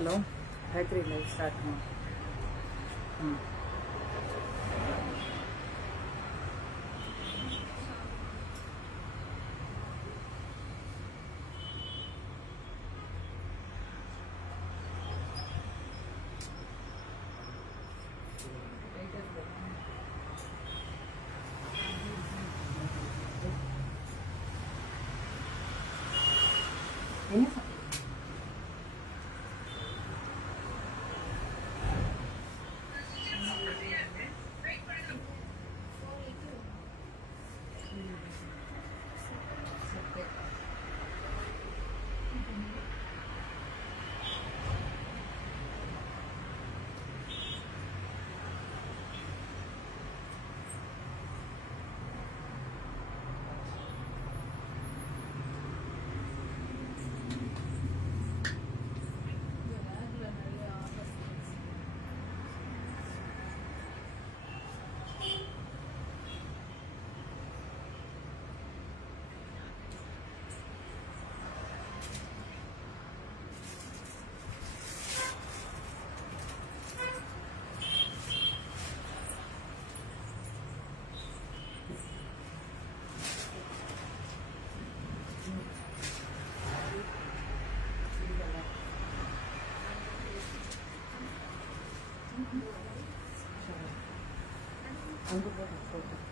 Hello Gayatri live start என்ன அங்கே போட்டு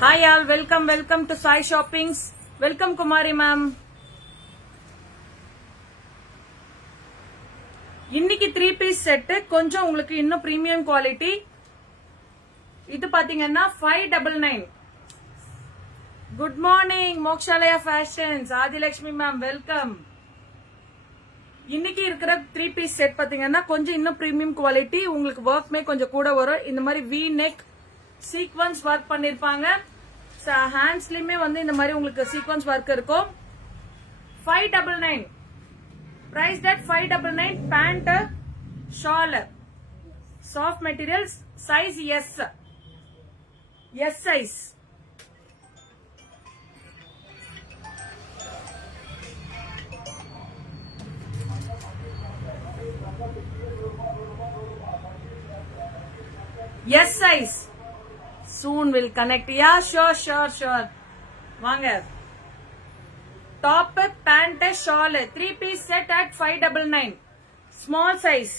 Hi all, welcome to Sai Shoppings. Welcome Kumari ma'am. இன்னைக்கு 3 பீஸ் செட் கொஞ்சம் உங்களுக்கு இன்னும் பிரீமியம் குவாலிட்டி. இது பாத்தீங்கன்னா 599. Good morning Mokshalaya fashions Adhilakshmi ma'am welcome. இன்னைக்கு இருக்கிற 3 பீஸ் செட் பாத்தீங்கன்னா கொஞ்சம் இன்னும் பிரீமியம் குவாலிட்டி. உங்களுக்கு ஒர்க்மே கொஞ்சம் கூட வரும். இந்த மாதிரி வி நெக் சீக்வன்ஸ் ஒர்க் பண்ணிருப்பாங்க. ஹேண்ட்ஸ்லயுமே வந்து இந்த மாதிரி உங்களுக்கு சீக்வன்ஸ் ஒர்க் இருக்கும். 599 price that 599. pant shawl soft materials size S size. S size soon will connect. Yeah, sure. வாங்க. Top, pant, shawl, 3-piece set at 599. Small size.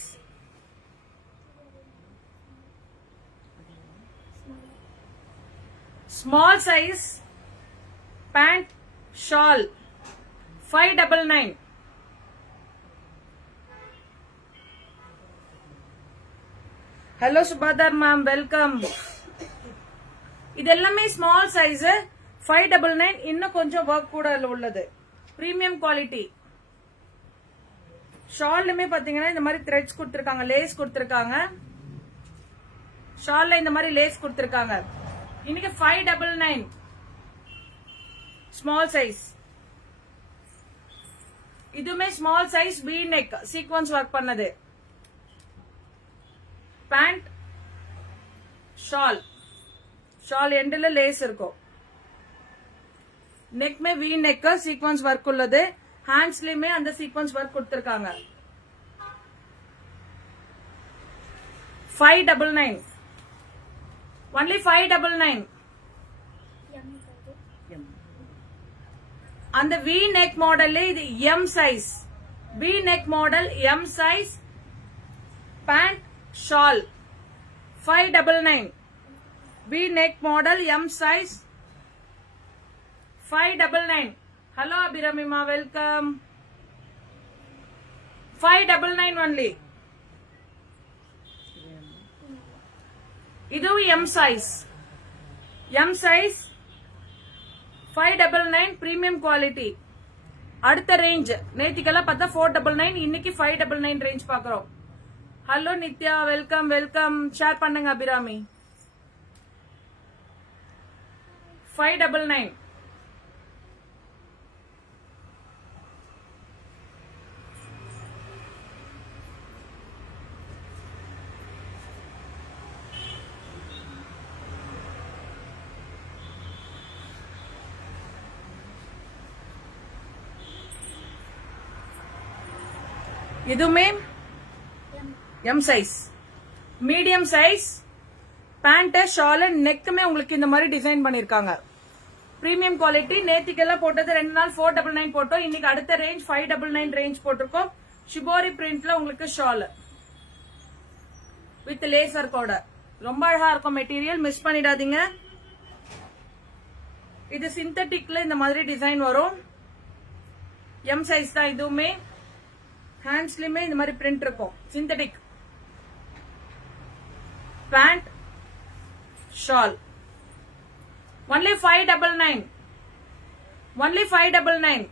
Small size, pant, shawl, 599. Hello Subhadar ma'am, welcome. இதெல்லாமே small size 599. இன்னும் கொஞ்சம் work கூட உள்ளது. Premium quality. ஷால்லுமே பாத்தீங்கன்னா இந்த மாதிரி threads கொடுத்திருக்காங்க, லேஸ் கொடுத்திருக்காங்க. ஷால்ல இந்த மாதிரி லேஸ் கொடுத்திருக்காங்க. இன்னைக்கு 599. Small size. இதுமே small size V neck sequins work பண்ணது. பேண்ட், ஷால் எண்டில் லேஸ் இருக்கும். நெக் மே V neck சீக்வன்ஸ் ஒர்க் உள்ளது. ஹேண்ட்ஸ்லயுமே அந்த சீக்வன்ஸ் ஒர்க் கொடுத்திருக்காங்க. 599. Only 599. அந்த V neck மாடல் இது M size. V neck model M size. Pant, shawl 599. V neck model M size 599. Hello Abhiramima, welcome. 599 only. இது M size. M size 599 premium quality. அடுத்த range நேத்திக்கெல்லாம் பார்த்தா 499, இன்னைக்கு 599 range பாக்குறோம். Hello Nithya, welcome. Share பண்ணுங்க அபிராமி. 599. இதுமே M size, medium size. Pant, shawl, நெக்குமே உங்களுக்கு இந்த மாதிரி டிசைன் பண்ணிருக்காங்க. Premium quality. நேத்திக்கெல்லாம் போட்டது 2 நாள் 499 போட்டோம். இன்னைக்கு அடுத்த ரேஞ்ச் 599 ரேஞ்ச் போட்டிருக்கோம். ஷிபோரி பிரிண்ட்ல உங்களுக்கு ஷால் வித் லேசர் கோட. ரொம்ப அழகா இருக்கும் மெட்டீரியல், மிஸ் பண்ணிடாதீங்க. இது சிந்தட்டிக்ல இந்த மாதிரி டிசைன் வரும். M சைஸ் தான் இதுவுமே. ஹேண்ட்ஸ்லயுமே இந்த மாதிரி பிரிண்ட் இருக்கும். Synthetic. Pant, shawl only 599. Only 599.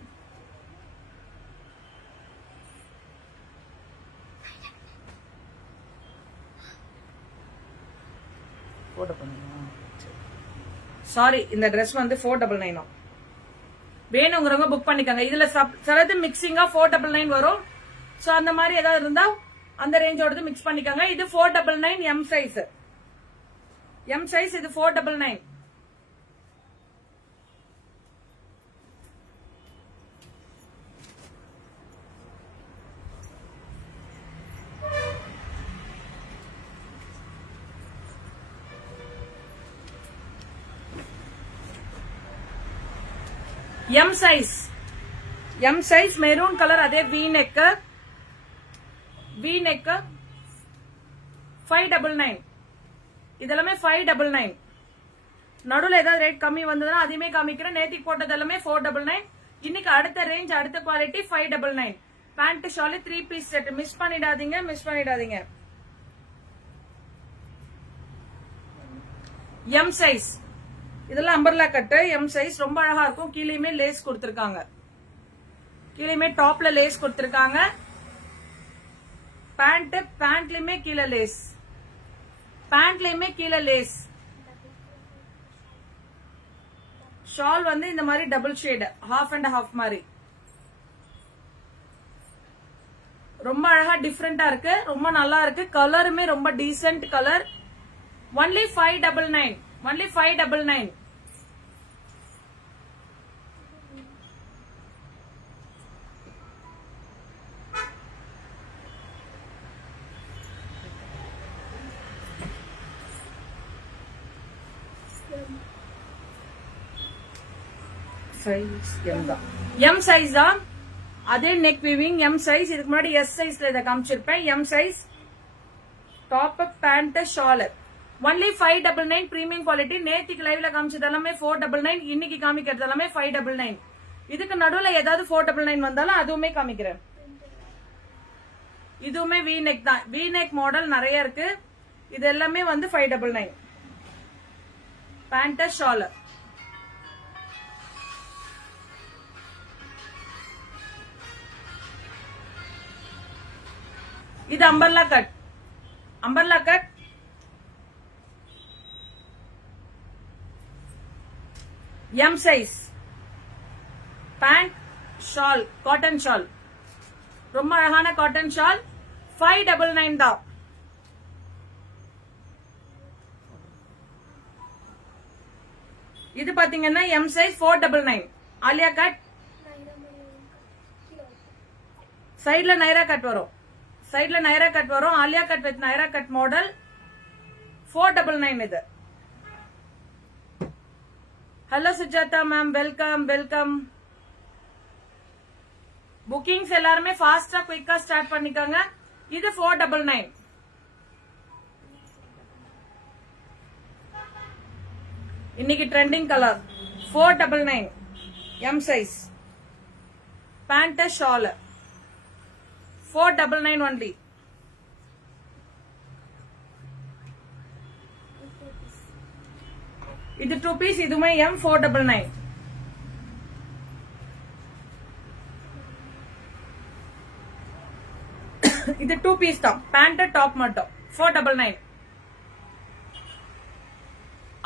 Sorry, இந்த Dress வந்து 499. வேணுங்கிறவங்க புக் பண்ணிக்கோங்க. இதுல சிலது மிக்சிங்கா 499 வரும். சோ அந்த மாதிரி ஏதாவது இருந்தா அந்த ரேஞ்சோடது மிக்ஸ் பண்ணிக்கோங்க. இது 499 M சைஸ். M சைஸ் இது 499. M size. M size maroon colour. அதே V neck 599. இதெல்லாமே 599. நடுவில் ஏதாவது ரேட் கம்மி வந்ததுன்னா அதையுமே காமிக்கிறேன். நேத்திக்கு போட்டது எல்லாமே 499. இன்னைக்கு அடுத்த ரேஞ்ச், அடுத்த quality 599. Pant, shawl, 3-piece set. Miss பண்ணிடாதீங்க. M size. இதெல்லாம் அம்பர்லா கட்டு. M சைஸ் ரொம்ப அழகா இருக்கும். கீழேயுமே லேஸ் கொடுத்திருக்காங்க. கீழேயுமே டாப்ல லேஸ் கொடுத்திருக்காங்க. பேண்ட்லயுமே கீழே லேஸ். ஷால் வந்து இந்த மாதிரி double shade, half and half மாதிரி. ரொம்ப அழகா டிஃபரெண்டா இருக்கு. ரொம்ப நல்லா இருக்கு. கலருமே ரொம்ப decent colour. only 599. Only 599. Size M தான், எம் சைஸ் தான். அதே நெக் வீவிங் எம் சைஸ். இதுக்கு முன்னாடி எஸ் சைஸ்ல இதை காமிச்சிருப்பேன். M size top pant shawl only 599 premium quality. நேத்திக்கு லைவ்ல காமிச்சது எல்லாமே 499, இன்னைக்கு காமிக்கிறது எல்லாமே 599. இதுக்கு நடுவுல ஏதாவது 499 வந்தாலும் அதுவுமே காமிக்கிறேன். இதுவுமே வி நெக் தான், வி நெக் மாடல் நிறைய இருக்கு. இது எல்லாமே வந்து 599 பேண்ட் ஷால். இது umbrella cut, umbrella cut M size pant shawl, cotton shawl, ரொம்ப அழகான காட்டன் ஷால். 599 தான். இது பாத்தீங்கன்னா எம் சைஸ் 499 ஆலியா கட். சைட்ல நைரா கட் வரும், சைட்ல நைரா கட் வரும். Alia cut with Naira cut model 499 இது. Hello Sujatha ma'am, welcome welcome. Bookings எல்லாருமே ஃபாஸ்டா குயிக்கா ஸ்டார்ட் பண்ணிக்கோங்க. இது 499. இன்னைக்கு trending colour 499 M size pant shawl 499 only. இது 2 பீஸ், இதுமே எம் 499. இது 2 பீஸ் தான், பேண்ட் டாப் மட்டும் 499.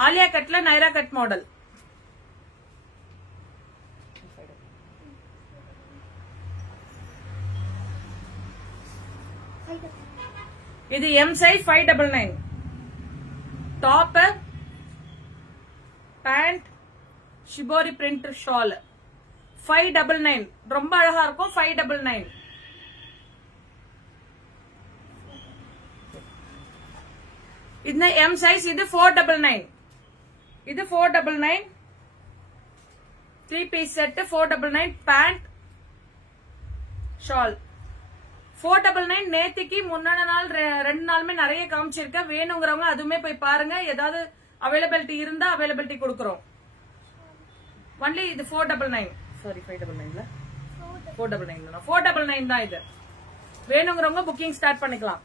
ஆலியா கட்ல நைரா கட் மாடல். இது M size 599 top pant shibori print shawl 599. ரொம்ப அழகா இருக்கும். 599. இது எம் சைஸ். இது 499. இது 499 3 பீஸ் செட் 499 பேண்ட் ஷால் 499. நேத்திக்கு முன்னாடி நாள் 2 நாளுமே நிறைய காமிச்சிருக்கேன். வேணுங்கிறவங்க அதுவுமே போய் பாருங்க. ஏதாவது அவைலபிலிட்டி இருந்தா அவைலபிலிட்டி கொடுக்கறோம். ஒன்லி இது 499. சாரி 599 499 499 தான். இது வேணுங்கிறவங்க புக்கிங் ஸ்டார்ட் பண்ணிக்கலாம்.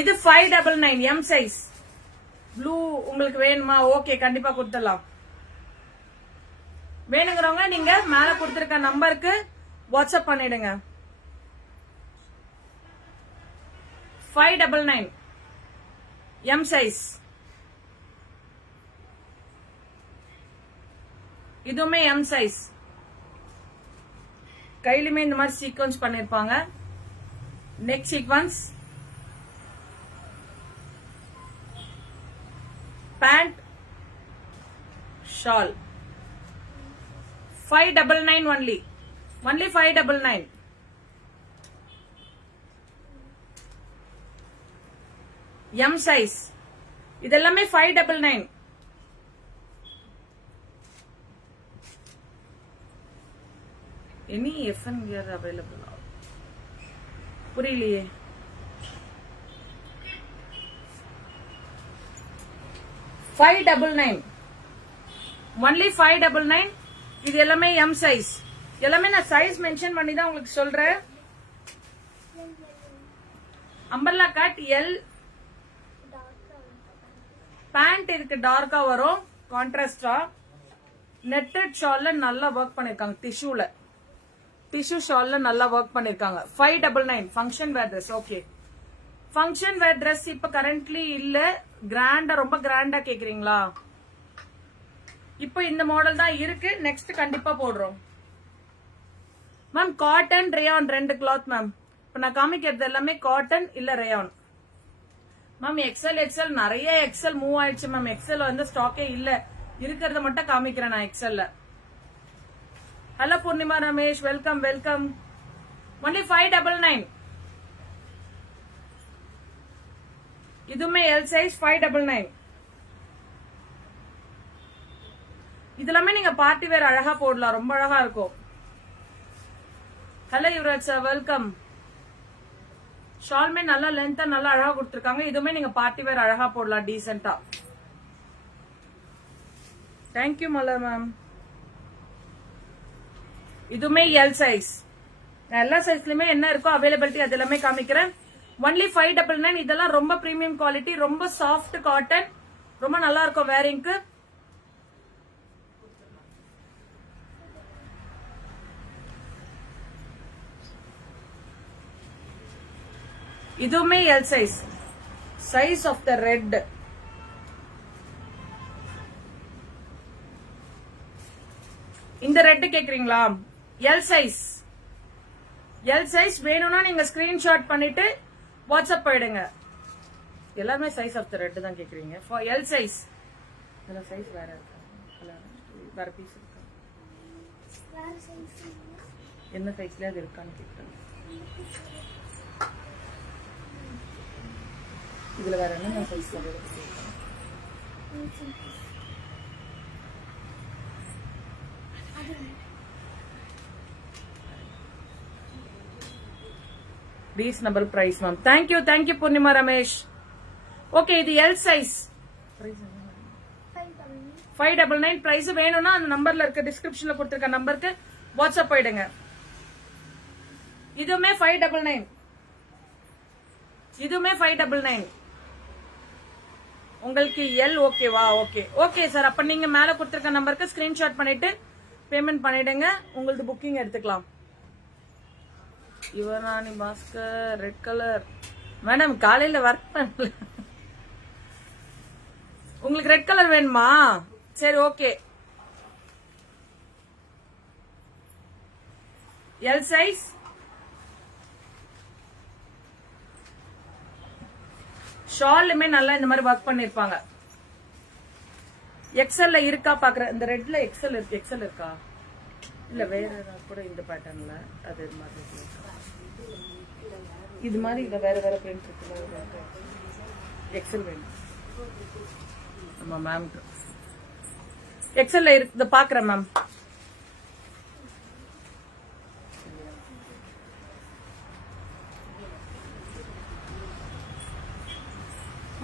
இது 599 எம் சைஸ் ப்ளூ. உங்களுக்கு வேணுமா? ஓகே, கண்டிப்பா கொடுத்துடலாம். வேணுங்கிறவங்க நீங்க மேல கொடுத்திருக்க நம்பருக்கு வாட்ஸ்அப் பண்ணிடுங்க. 599 எம் சைஸ். இதுவுமே எம் சைஸ். கையிலுமே இந்த மாதிரி சீக்வன்ஸ் பண்ணிருப்பாங்க. Neck sequence, pant shawl 599 only 599. M size. இதெல்லாமே 599. Any FN gear available? புரியலையே. $599 only 599. இது எல்லாமே எம் சைஸ். எல்லாமே நான் சைஸ் மென்ஷன் பண்ணி தான் உங்களுக்கு சொல்றேன். Umbrella cut L. பேண்ட் இதுக்கு டார்க்கா வரும், கான்ட்ராஸ்டா. நெட்டட் ஷால்ல நல்லா ஒர்க் பண்ணிருக்காங்க. டிஷ்யூ ஷால்ல நல்லா ஒர்க் பண்ணிருக்காங்க. 599 ஃபங்க்ஷன் வேர் ட்ரெஸ். ஓகே, ஃபங்க்ஷன் வேர் ட்ரெஸ் இப்ப கரண்ட்லி இல்ல. கிராண்டா, ரொம்ப கிராண்டா கேக்குறீங்களா? இப்போ இந்த மாடல் தான் இருக்கு. நெக்ஸ்ட் கண்டிப்பா போடுறோம் ma'am. Cotton rayon 2 cloth ma'am. இப்ப நான் காமிக்கிறது எல்லாமே காட்டன் இல்ல ரேயான் மேம். எக்ஸல் நிறைய எக்ஸல் மூவ் ஆயிடுச்சு மேம். எக்ஸல் வந்து ஸ்டாக்கே இல்ல. இருக்கிறத மட்டும் காமிக்கிறேன் நான் எக்ஸல்ல. Hello Purnima Ramesh, welcome welcome. Only 599 இதுமே எல் சைஸ் 599. இதெல்லாமே நீங்க பார்ட்டி வேர் அழகா போடலாம், ரொம்ப அழகா இருக்கும். Hello Yuvaraj sir, welcome. ஷால்மே நல்லா லென்த்தா நல்லா அழகா கொடுத்துருக்காங்க. இதுவுமே நீங்க பார்ட்டி வேர் அழகா போடலாம் டீசென்டா. தேங்க்யூ மலர் மேம். இதுவுமே எல் சைஸ். எல்லா சைஸ்லயுமே என்ன இருக்கோ அவைலபிலிட்டி அது எல்லாமே காமிக்கிறேன். ஒன்லி 599. இதெல்லாம் ரொம்ப பிரீமியம் குவாலிட்டி, ரொம்ப சாஃப்ட் காட்டன், ரொம்ப நல்லா இருக்கும் வேரிங்க்கு. இதுவுமே L size, size of the red. இந்த ரெட் கேக்குறீங்களா? L size. எல் சைஸ் வேணும்னா நீங்க ஸ்கிரீன்ஷாட் பண்ணிட்டு வாட்ஸ்அப் போயிடுங்க. எல்லாமே சைஸ் ஆஃப் த ரெட் தான் கேக்குறீங்க. For L size. இதுல சைஸ் வேற இருக்கா? வேற பீஸ் இருக்கா? என்ன சைஸ்ல அது இருக்கான்னு கேக்குறேன். இதுல வேற என்ன சைஸ் இருக்கு? Reasonable price ma'am. Thank you thank you Poornima Ramesh. Okay, இது எல் சைஸ் 599. பிரைஸ் வேணும்னா அந்த நம்பர்ல இருக்க டிஸ்கிரிப்ஷன்ல கொடுத்திருக்க நம்பருக்கு வாட்ஸ்அப் போயிடுங்க. இதுவுமே 599. இதுவுமே 599. உங்களுக்கு எல் ஓகேவா? Okay okay sir. அப்ப நீங்க மேல கொடுத்திருக்க நம்பருக்கு ஸ்கிரீன்ஷாட் பண்ணிட்டு பேமெண்ட் பண்ணிடுங்க. உங்களுக்கு புக்கிங் எடுத்துக்கலாம். யுவராணி பாஸ்கர் ரெட் கலர். மேடம் காலையில ஒர்க் பண்ணல. உங்களுக்கு ரெட் கலர் வேணுமா? சரி ஓகே. L size. ஷாலுமே நல்லா இந்த மாதிரி ஒர்க் பண்ணிருப்பாங்க. எக்ஸல்ல இருக்கா பாக்குறேன். இந்த ரெட்ல எக்ஸல் இருக்கு. எக்ஸல் இருக்கா? இல்ல வேற கூட இந்த பேட்டர்ன்ல அது மாதிரி இது மாதிரி இல்ல வேற வேற பிரிண்ட் இருக்குல்ல. எக்ஸல் வேணும் நம்ம மேம். எக்ஸல்ல இருக்கு பாக்குறேன் மேம்.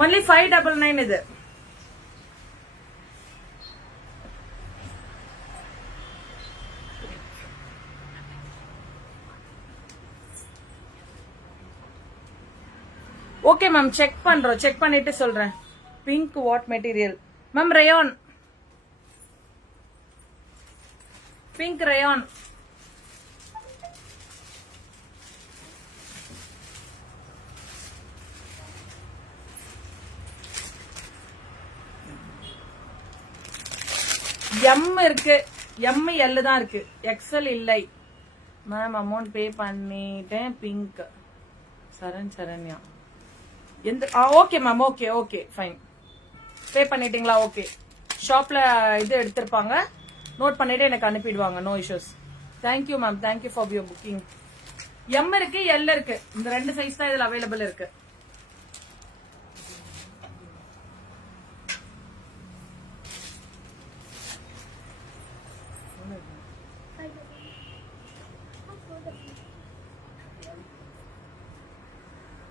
ஒன்லி 599 இது. ஓகே மேம், செக் பண்றோம். செக் பண்ணிட்டு சொல்றேன். Pink what material ma'am? Rayon. Pink rayon. M இருக்கு. எம் எல் தான் இருக்கு. எக்ஸல் இல்லை மேம். அமௌண்ட் பே பண்ணிட்டேன். பிங்க் சரண்யா. எந்த? Okay ma'am. Okay okay fine. Pay பண்ணிட்டீங்களா? ஓகே. ஷாப்ல இது எடுத்திருப்பாங்க, நோட் பண்ணிட்டு எனக்கு அனுப்பிடுவாங்க. No issues. Thank you ma'am. Thank you for your booking. M இருக்கு, எல் இருக்கு. இந்த ரெண்டு சைஸ் தான் இதுல அவைலபிள் இருக்கு.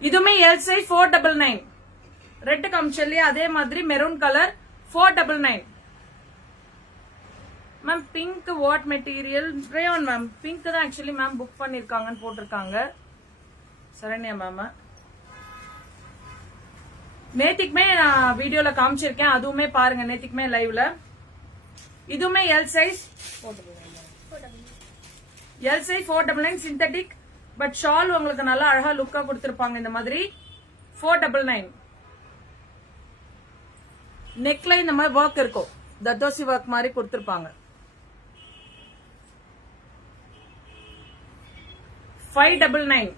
இதுமே எல் சைஸ் 499. ரெட் காமிச்சல்லையே அதே மாதிரி maroon colour 499. Ma'am pink what material? Rayon ma'am. Pink தான் ஆக்சுவலி மேம் புக் பண்ணிருக்காங்கன்னு போட்டிருக்காங்க. சரண்யா மேம். நேத்திக்குமே நான் வீடியோல காமிச்சிருக்கேன், அதுவுமே பாருங்க. நேத்திக்குமே லைவ்ல. இதுவுமே L size 499 synthetic. But shawl உங்களுக்கு நல்லா அழகா லுக்கா கொடுத்திருப்பாங்க. இந்த மாதிரி 499. நெக்ல இந்த மாதிரி ஒர்க் இருக்கும், தத்தோசி ஒர்க் மாதிரி கொடுத்திருப்பாங்க. 599.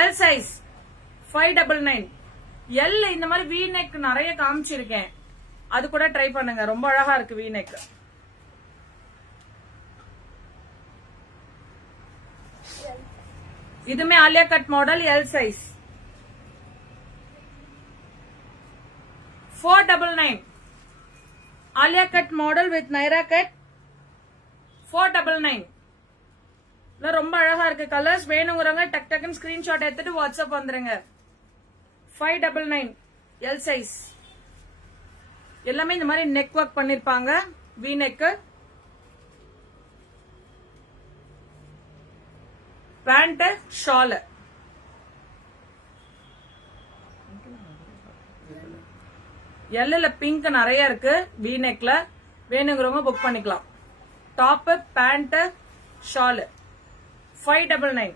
L size 599. எல் இந்த மாதிரி வி நெக் நிறைய காமிச்சிருக்கேன், அது கூட ட்ரை பண்ணுங்க. ரொம்ப அழகா இருக்கு வி நெக். இதுமே Alia cut model L size. 499. Alia cut model with Naira cut 499. ரொம்ப அழகா இருக்கு கலர்ஸ். வேணுங்கிறவங்க டக் டக்குன்னு ஸ்கிரீன்ஷாட் எடுத்துட்டு வாட்ஸ்அப் வந்துருங்க. 599 எல் சைஸ். எல்லாமே இந்த மாதிரி நெக் ஒர்க் பண்ணிருப்பாங்க. V neck. Pant shawl. எல்ல பிங்க் நிறைய இருக்கு. வி நெக்ல வேணுங்கிறவங்க புக் பண்ணிக்கலாம். Top pant shawl 599.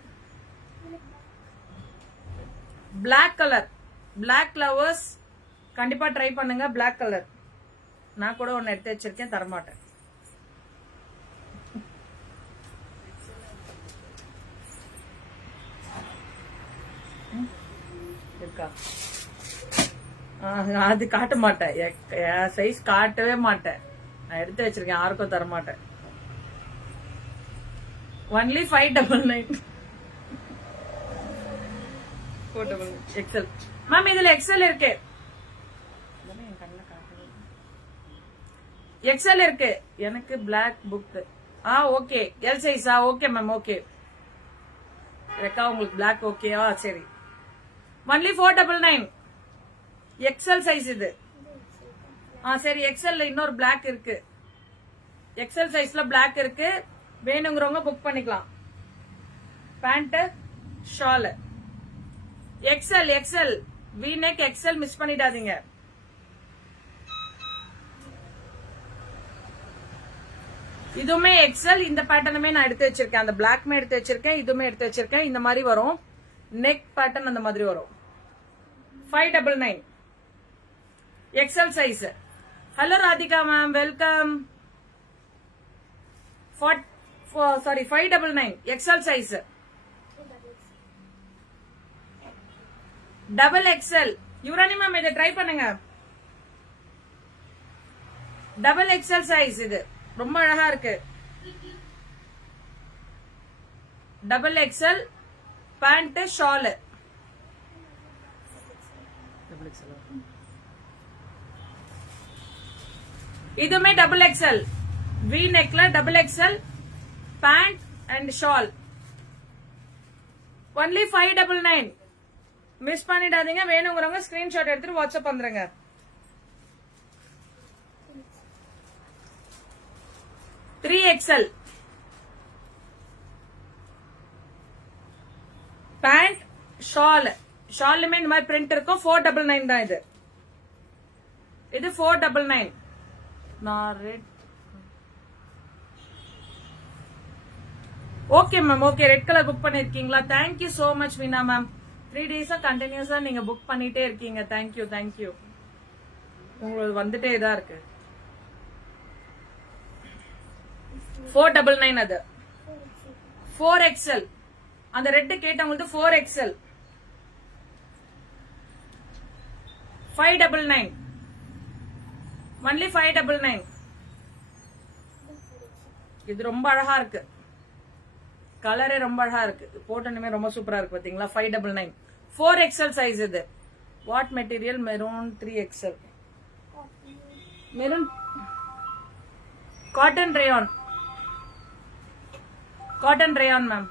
Black colour. Black lovers கண்டிப்பா ட்ரை பண்ணுங்க. பிளாக் கலர் நான் கூட ஒன்னு எடுத்து வச்சிருக்கேன், தரமாட்டேன். இருக்கா? அது காட்ட மாட்டேன். சைஸ் காட்டவே மாட்டேன். நான் எடுத்து வச்சிருக்கேன், யாருக்கும் தரமாட்டேன். ஒன்லி 599. XL ma'am. இதுல எக்ஸல் இருக்கு. எக்ஸல் இருக்கு. எனக்கு பிளாக் புக். ஓகே. எல் சைஸா? Okay ma'am. ஓகே ரெக்கா, உங்களுக்கு பிளாக் ஓகேவா? சரி. ஒன்லி 499. எக்ஸல் சைஸ் இது. சரி. எக்ஸல் இன்னொரு பிளாக் இருக்கு. எக்ஸல் சைஸ்ல பிளாக் இருக்கு. வேணுங்கிறவங்க புக் பண்ணிக்கலாம். Pant shawl XL. XL V neck XL miss பண்ணிடாதீங்க. இதுவுமே எக்ஸல். இந்த பேட்டர்னுமே நான் எடுத்து வச்சிருக்கேன். அந்த பிளாக்மே எடுத்து வச்சிருக்கேன், இதுவுமே எடுத்து வச்சிருக்கேன். இந்த மாதிரி வரும் நெக் பேட்டர்ன், அந்த மாதிரி வரும். 599 XL size. Hello Radhika ma'am, welcome. 599 XL size. Double XL. Yuvarani ma'am இதை ட்ரை பண்ணுங்க. Double XL size. இது ரொம்ப அழகா இருக்கு. Double XL pant shawl. இதுமே டபுள் எக்ஸல். வி நெக்ல double XL pant and shawl. Only 599. Miss பண்ணிடாதீங்க. வேணுங்கிறவங்க ஸ்கிரீன்ஷாட் எடுத்துட்டு வாட்ஸ்அப் வந்துருங்க. Three XL pant shawl. ஷாலுமே இந்த மாதிரி பிரிண்ட் இருக்கும். 499 தான் இது. இது 499. நான் red. Okay ma'am. Okay. Red colour book பண்ணிருக்கீங்களா? தேங்க்யூ சோ மச் வீணா மேம். 3 டேஸா கண்டினியூஸா நீங்க புக் பண்ணிட்டே இருக்கீங்க. Thank you thank you. உங்களுக்கு வந்துட்டே தான் இருக்கு. 499 அது. 4XL. அந்த ரெட் கேட்டவங்களுக்கு 4XL. 599. ஒன்லி 599. இது ரொம்ப அழகா இருக்கு. கலரே ரொம்ப அழகா இருக்கு. போட்டனுமே ரொம்ப சூப்பரா இருக்கு. பாத்தீங்களா? 599. 4XL சைஸ் இது. What material? Maroon 3XL. Maroon cotton rayon. Cotton rayon ma'am.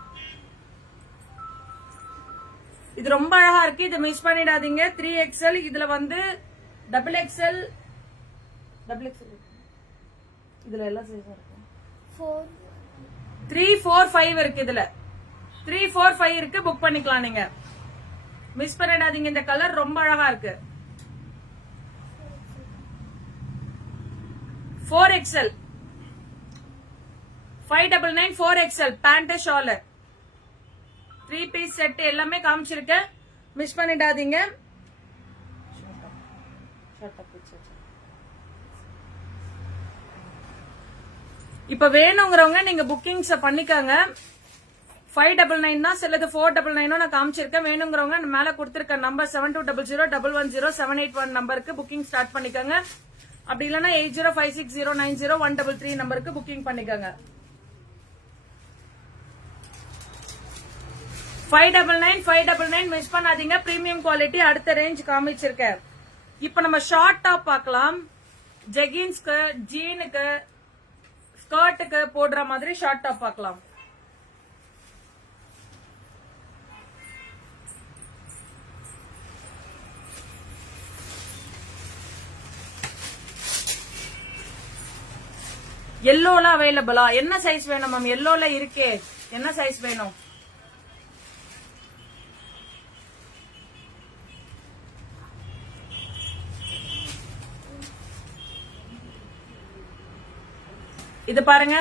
இது ரொம்ப அழகா இருக்கு. இது மிஸ் பண்ணிடாதீங்க. 3XL. இதுல வந்து டபுள் எக்ஸ்எல். இதுல எல்லாம் சைஸா இருக்கு. 3, 4, 5 இருக்கு. இதுல 3, 4, 5 இருக்கு. புக் பண்ணிக்கலாம் நீங்க. மிஸ் பண்ணிடாதீங்க. இந்த கலர் ரொம்ப அழகா இருக்கு. 4XL. 599 4XL pant shawl. 3 piece set எல்லாமே காமிச்சிருக்கேன். மிஸ் பண்ணிடாதீங்க. இப்ப வேணுங்கிறவங்க நீங்க புக்கிங்ஸ் பண்ணிக்கோங்க. 599 தான். சிலது 499 நான் காமிச்சிருக்கேன். வேணுங்கிறவங்க மேல கொடுத்திருக்க நம்பர் 7200110781 நம்பருக்கு புக்கிங் ஸ்டார்ட் பண்ணிக்கோங்க. அப்படி இல்லைன்னா 8056090133 நம்பருக்கு புக்கிங் பண்ணிக்கோங்க. 599 மிஸ் பண்ணாதீங்க. பிரீமியம் குவாலிட்டி அடுத்த ரேஞ்ச் காமிச்சிருக்கேன். இப்ப நம்ம ஷார்ட் டாப் பார்க்கலாம். ஜெகின்ஸ்க்கு, ஜீனுக்கு, ஸ்கர்ட்டுக்கு போடுற மாதிரி ஷார்ட் டாப் பார்க்கலாம். எல்லோல அவைலபிளா? என்ன சைஸ் வேணும் மேம்? எல்லோல இருக்கே, என்ன சைஸ் வேணும்? இது பாருங்க,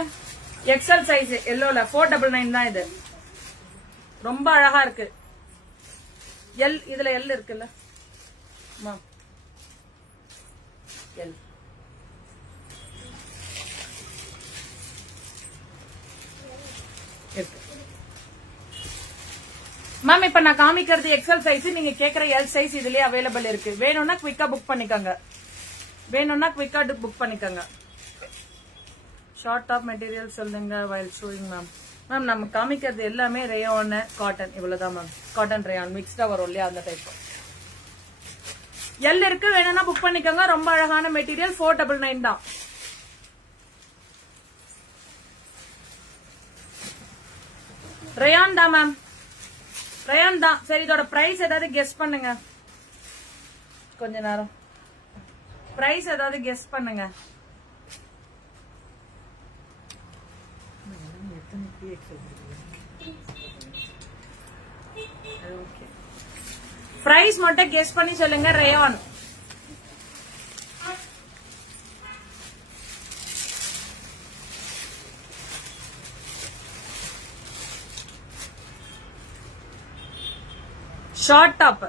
எக்ஸல் சைஸ் எல்லோல 499 தான். இது ரொம்ப அழகா இருக்கு. எல், இதுல எல் இருக்குல்ல எல். மேம் இப்ப நான் காமிக்கிறது எக்ஸல் சைஸ், நீங்க கேக்குற எல் சைஸ் இதுலயே அவைலபிள் இருக்கு. வேணும்னா குவிக்கா புக் பண்ணிக்கோங்க. ஷார்ட் டாப் மெட்டீரியல் சொல்லுங்க வைல் ஷோயிங் மேம். மேம் நம்ம காமிக்கிறது எல்லாமே ரேயான், காட்டன், இவ்வளவுதான் மேம். காட்டன் ரேயான் மிக்ஸ்டா வரும் இல்லையா, அந்த டைப். எல் இருக்கு, வேணும்னா புக் பண்ணிக்கோங்க. ரொம்ப அழகான மெட்டீரியல், 499 தான். ரேயான் தான் மேம், ரேயான் தான். சரி, இதோட பிரைஸ் ஏதாவது கெஸ் பண்ணுங்க. கொஞ்ச நேரம் பிரைஸ் ஏதாவது கெஸ் பண்ணுங்க. பிரைஸ் மட்டும் கெஸ் பண்ணி சொல்லுங்க. Rayon short top.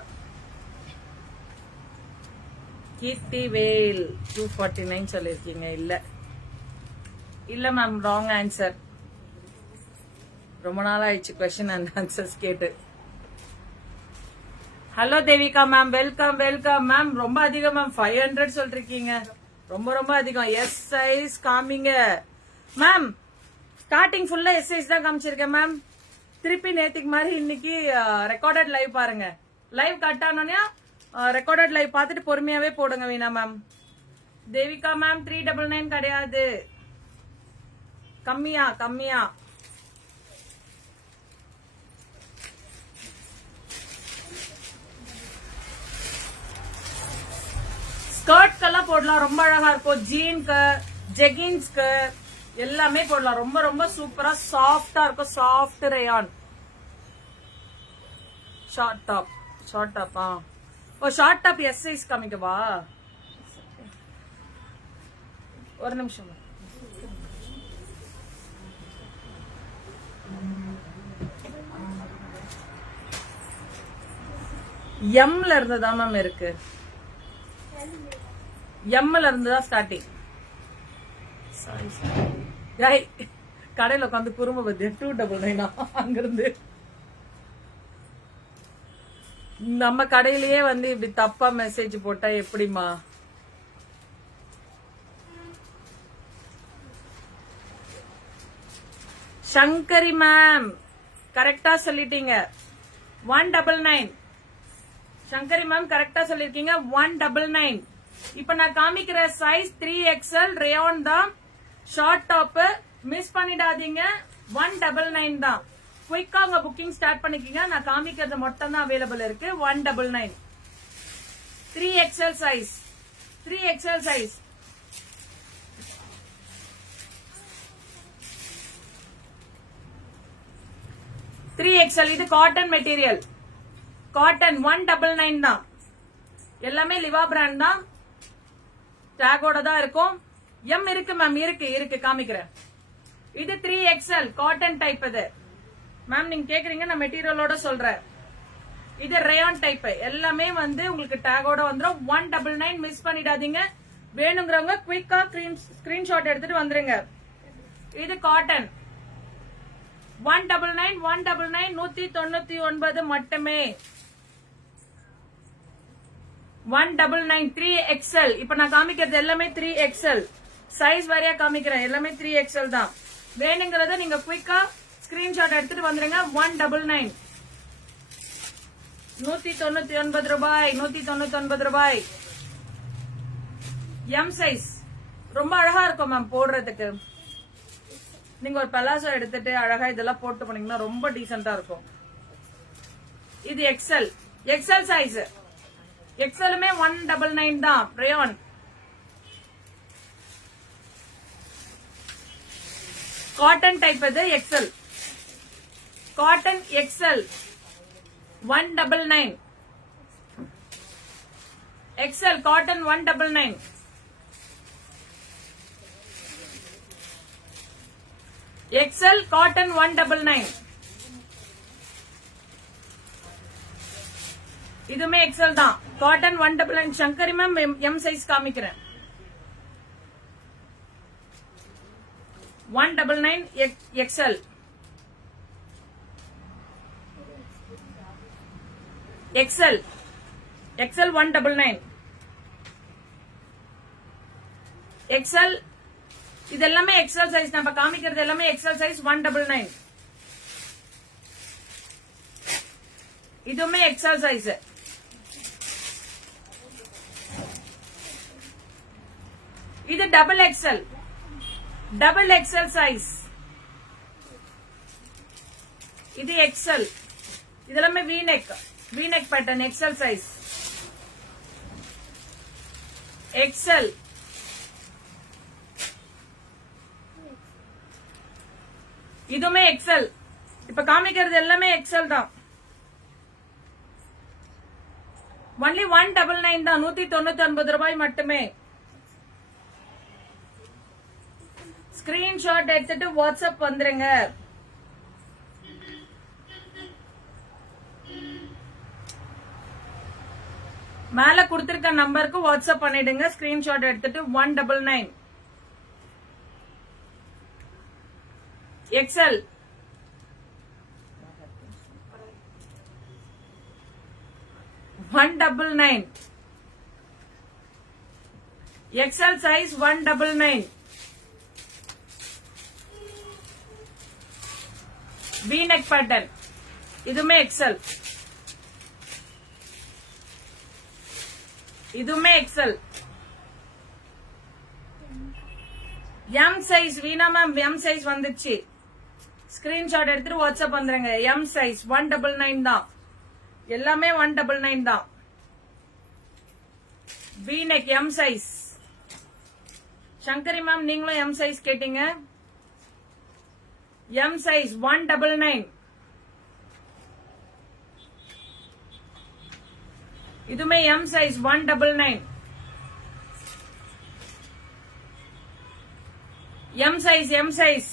Keerthi Vel 249 சொல்லிருக்கீங்க. இல்ல மேம், ராங் ஆன்சர். ரொம்ப நாள் ஆயிடுச்சு கொஸ்டின் அண்ட் ஆன்சர்ஸ் கேட்டு. Hello Devika ma'am, welcome ma'am. ரொம்ப அதிகம் மேம், 500 சொல்றீங்க. ரொம்ப அதிகம். எஸ் சைஸ் காமிங்க மேம். ஸ்டார்டிங் ஃபுல்லா எஸ் சைஸ் தான் காமிச்சிருக்கேன் மேம். திருப்பி நேத்துக்கு மாதிரி இன்னைக்கு ரெக்கார்டட் லைவ் பாருங்க. லைவ் கட் ஆனோன்னா ரெக்கார்டட் லைவ் பார்த்துட்டு பொறுமையாவே போடுங்க வீணா மேம். தேவிகா மேம் 399 கிடையாது, கம்மியா. ஸ்கர்ட்கெல்லாம் போடலாம், ரொம்ப அழகா இருக்கும். ஜீன்க்கு, ஜெகின்ஸ்க்கு எல்லாமே போடலாம். ரொம்ப சூப்பரா சாஃப்டா இருக்கும். Soft rayon short top. ஓ ஷார்ட் டாப் எஸ் சைஸ் காமிக்கவா? ஒரு நிமிஷம். எம்ல இருந்துதான் மேம் இருக்கு. எம்ல இருந்துதான் ஸ்டார்டிங். கடையில உட்காந்து குறும்ப பத்தி 299 அங்கிருந்து. நம்ம கடையிலேயே வந்து இப்படி தப்பா மெசேஜ் போட்டா எப்படிமா? சங்கரி மேம் கரெக்டா சொல்லிட்டீங்க. 199. சங்கரி மேம் கரெக்டா சொல்லிருக்கீங்க. 199. இப்ப நான் காமிக்கிற சைஸ் 3XL ரேயான் தான். ஷார்ட் டாப் மிஸ் பண்ணிடாதீங்க. 199 தான். குயிக்கா உங்க புக்கிங் ஸ்டார்ட் பண்ணிக்கீங்க. நான் காமிக்கிறது மட்டும் தான் அவைலபிள் இருக்கு. 199. 3XL size. 3XL. இது காட்டன் மெட்டீரியல். காட்டன் 199 தான். எல்லாமே லிவா பிராண்ட் தான். டேகோட தான் இருக்கும். எம் இருக்கு மேம், இருக்கு காமிக்கிறேன். இது 3XL காட்டன் டைப். இது மேம் நீங்க கேக்குறீங்க, நான் மெட்டீரியலோட சொல்றேன். இது ரேயான் டைப். எல்லாமே வந்து உங்களுக்கு டேகோட வந்துடும். 199 மிஸ் பண்ணிடாதீங்க. வேணுங்கிறவங்க குயிக்கா ஸ்கிரீன்ஷாட் எடுத்துட்டு வந்துருங்க. இது காட்டன் 199 199 மட்டுமே. 199 3XL. இப்ப நான் காமிக்கிறது எல்லாமே 3XL சைஸ் வரையா காமிக்கிறேன். எல்லாமே 3XL தான். வேணுங்கிறத நீங்க குயிக்கா ஸ்கிரீன்ஷாட் எடுத்துட்டு வந்துருங்க. 199 199 ரூபாய். எம் சைஸ் ரொம்ப அழகா இருக்கும் மேம் போடுறதுக்கு. நீங்க ஒரு பலாசோ எடுத்துட்டு அழகா இதெல்லாம் போட்டு போனீங்கன்னா ரொம்ப டீசெண்டா இருக்கும். இது எக்ஸல், எக்ஸல் சைஸ். எக்ஸலுமே 199 தான். Rayon cotton type. இது XL cotton XL 199. XL cotton 199. XL cotton 199. இதுமே எக்ஸல் தான். Cotton 199. Sankari ma'am M size காமிக்கிறேன். 199 எக்ஸல். XL XL 199. எக்ஸல் இது எல்லாமே எக்ஸல் சைஸ். நம்ம காமிக்கிறது எல்லாமே எக்ஸல் சைஸ் 199. இதுவுமே எக்ஸல் சைஸ். இது double XL, double XL size. இது எக்ஸல். இதெல்லாமே V neck, V neck pattern XL size. XL. இதுமே எக்ஸல். இப்ப காமிக்கிறது எல்லாமே எக்ஸல் தான். ஒன்லி 199 தான். 199 ரூபாய் மட்டுமே. ஸ்கிரீன்ஷாட் எடுத்துட்டு வாட்ஸ்அப் வந்துருங்க. மேல கொடுத்திருக்க நம்பருக்கு வாட்ஸ்அப் பண்ணிடுங்க. ஸ்கிரீன்ஷாட் எடுத்துட்டு 199 XL. $199 XL size 199. V-neck pattern. இதுமே எக்ஸல். இதுமே XL. M size Veena ma'am M size வந்துச்சு. ஸ்கிரீன்ஷாட் எடுத்துட்டு வாட்ஸ்அப் வந்துருங்க. எம் சைஸ் 199 தான். எல்லாமே 199 தான். V-neck M size. Shankari ma'am நீங்களும் எம் சைஸ் கேட்டீங்க. M size 199. இதுமே M size 199. M size, M size.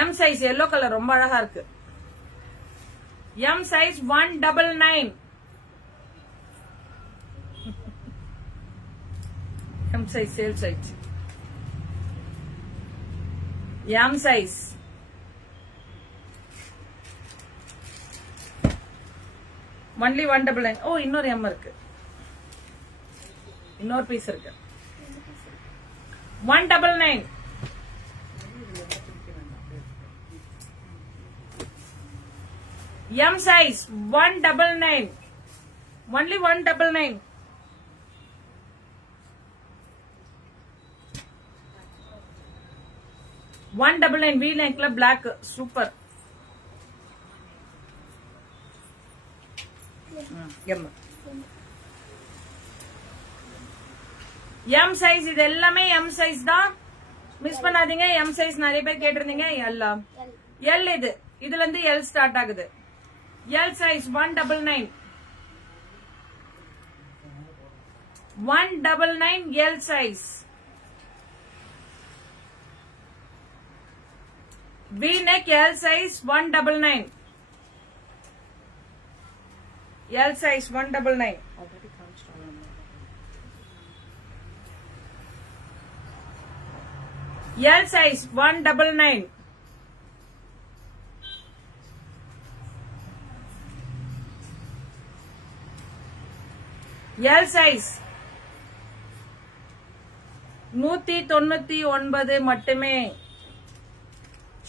M size yellow colour ரொம்ப அழகா இருக்கு. M size 199. M size sale size. M size only 199. ஓ இன்னொரு எம் இருக்கு, இன்னொரு பீஸ் இருக்கு. 199. M size 199. Only 199. $199 V-neckல black super. M size. இது எல்லாமே எம் சைஸ் தான். மிஸ் பண்ணாதீங்க. எம் சைஸ் நிறைய பேர் கேட்டிருந்தீங்க. எல் இது இதுல இருந்து எல் ஸ்டார்ட் ஆகுது. L size 199. 199 L size. V-neck L size 199. L size 199. L size 199. L size 199 மட்டுமே.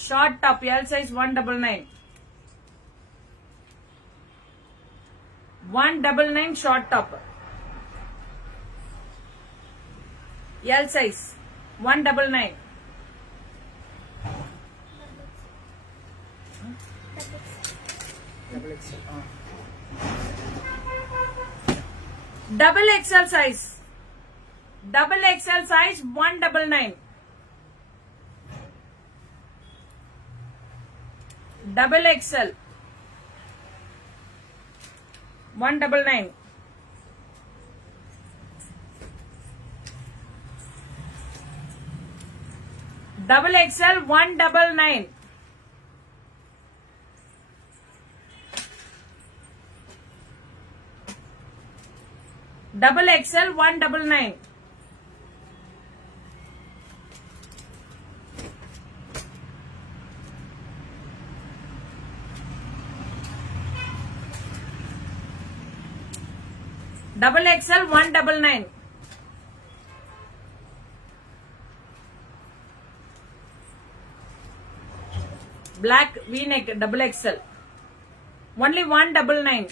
Short top L size 199. 199 short top. L size 199. Double XL size. Double XL size 199. Double XL 199. Double XL 199. Double XL 199. Double XL 199. Black V-neck double XL. Only 199.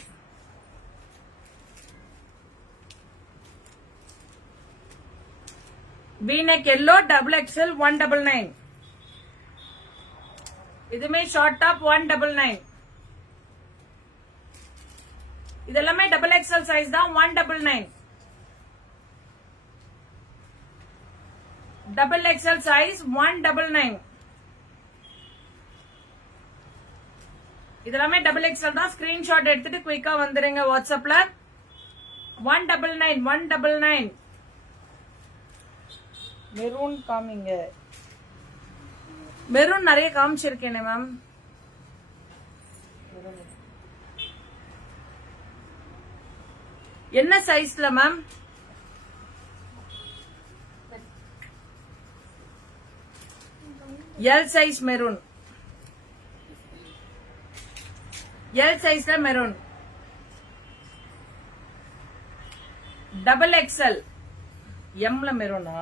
V-neck yellow double XL 199. இதுமே short top 199. இதெல்லாமே double XL size தான் 199. Double XL size 199. இதெல்லாமே double XL தான். Screenshot எடுத்துட்டு குயிக்கா வந்துருங்க வாட்ஸ்அப்ல. 199 199. Maroon காமிங்க. மெரூன் நிறைய காமிச்சிருக்கேனே மேம். என்ன சைஸ்ல ma'am? L size maroon. L சைஸ்ல மெரூன். டபுள் எக்ஸ்எல் எம்ல மெரூனா?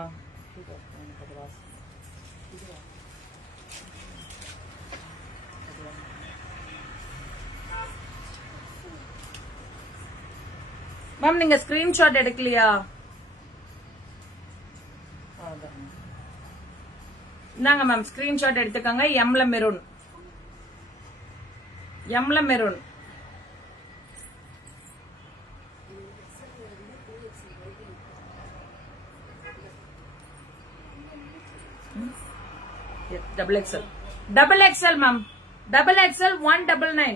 மேம் நீங்க ஸ்கிரீன்ஷாட் எடுக்கலையா? இந்தாங்க மேம் ஸ்கிரீன்ஷாட் எடுத்துக்கோங்க. எம்ல மெரூன். எம்ல maroon. Double XL. Double XL ma'am. Double XL 199.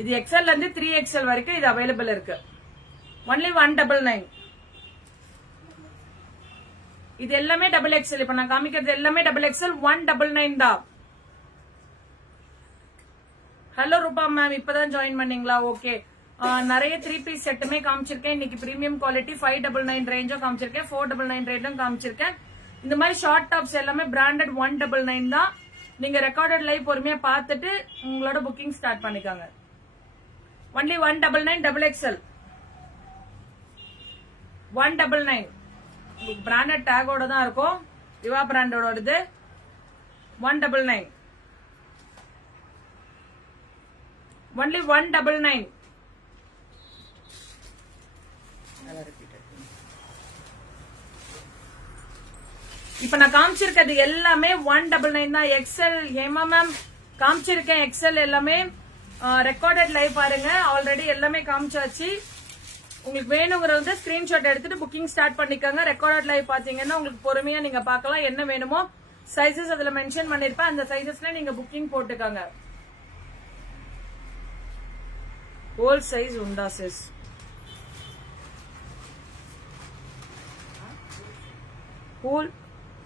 இது எக்ஸ்எல் இருந்து 3XL வரைக்கும் இது அவைலபிள் இருக்கு. ஒன்லி 199. இது எல்லாமே டபுள் எக்ஸ்எல். இப்ப நான் காமிக்கிறது எல்லாமே டபுள் எக்ஸ்எல் 199 தான். ஹலோ ரூபா மேம், இப்பதான் ஜாயின் பண்ணீங்களா? ஓகே. நிறைய 3 பீஸ் செட்டுமே காமிச்சிருக்கேன். இன்னைக்கு பிரீமியம் குவாலிட்டி 599 ரேஞ்சும் காமிச்சிருக்கேன், 499 ரேஞ்சும் காமிச்சிருக்கேன். இந்த மாதிரி ஷார்ட் டாப்ஸ் எல்லாமே பிராண்டட் 199 தான். நீங்க ரெக்கார்டட் லைவ் பொறுமையா பார்த்துட்டு உங்களோட புக்கிங் ஸ்டார்ட் பண்ணிக்காங்க. Only 199 double XL 199. உங்களுக்கு பிராண்டட் டேகோட தான் இருக்கும். யுவா பிராண்டோட இது 199. ஒன்லி 199. இப்ப நான் காமிச்சிருக்கிறது எல்லாமே 199 தான். எக்ஸ்எல் ஹேமா மேம் காமிச்சிருக்கேன். எக்ஸ்எல் எல்லாமே ரெக்கார்டட் லைவ் பாருங்க. ஆல்ரெடி எல்லாமே காமிச்சாச்சு. உங்களுக்கு வேணுங்கிறத ஸ்கிரீன்ஷாட் எடுத்துட்டு புக்கிங் ஸ்டார்ட் பண்ணிக்கோங்க. ரெக்கார்டட் லைவ் பாத்தீங்கன்னா உங்களுக்கு பொறுமையா நீங்க பார்க்கலாம். என்ன வேணுமோ சைசஸ் அதுல மென்ஷன் பண்ணிருப்பேன். அந்த சைசஸ்ல நீங்க புக்கிங் போட்டுக்கோங்க. ஹோல் சைஸ் உண்டா சிஸ்?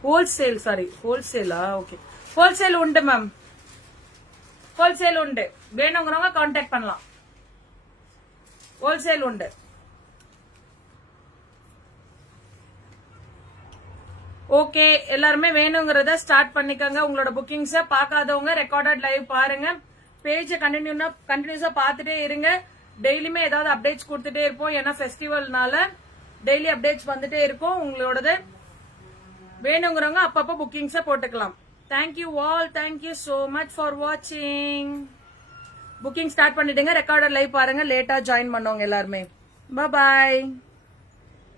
ஹோல்சேல் சாரி ஹோல்சேலா? ஓகே, ஹோல்சேல் உண்டு மேம். ஹோல்சேல் உண்டு. வேணுங்கிறவங்க கான்டாக்ட் பண்ணலாம். ஹோல்சேல் உண்டு. ஓகே, எல்லாருமே வேணுங்கிறத ஸ்டார்ட் பண்ணிக்கோங்க. உங்களோட புக்கிங்ஸ பார்க்காதவங்க ரெக்கார்டட் லைவ் பாருங்க. பேஜ கண்டினியூஸா பார்த்துட்டே இருங்க. டெய்லியுமே ஏதாவது அப்டேட்ஸ் கொடுத்துட்டே இருப்போம். ஏன்னா ஃபெஸ்டிவல்னால டெய்லி அப்டேட்ஸ் வந்துட்டே இருக்கும். உங்களோடது வேணுங்கிறவங்க அப்பப்போ புக்கிங்ஸ போட்டுக்கலாம். Thank you all, thank you so much for வாட்சிங். புக்கிங் ஸ்டார்ட் பண்ணிடுங்க. ரெக்கார்டர் லைவ் பாருங்க. லேட்டா ஜாயின் பண்ணவங்க எல்லாருமே. பாய்.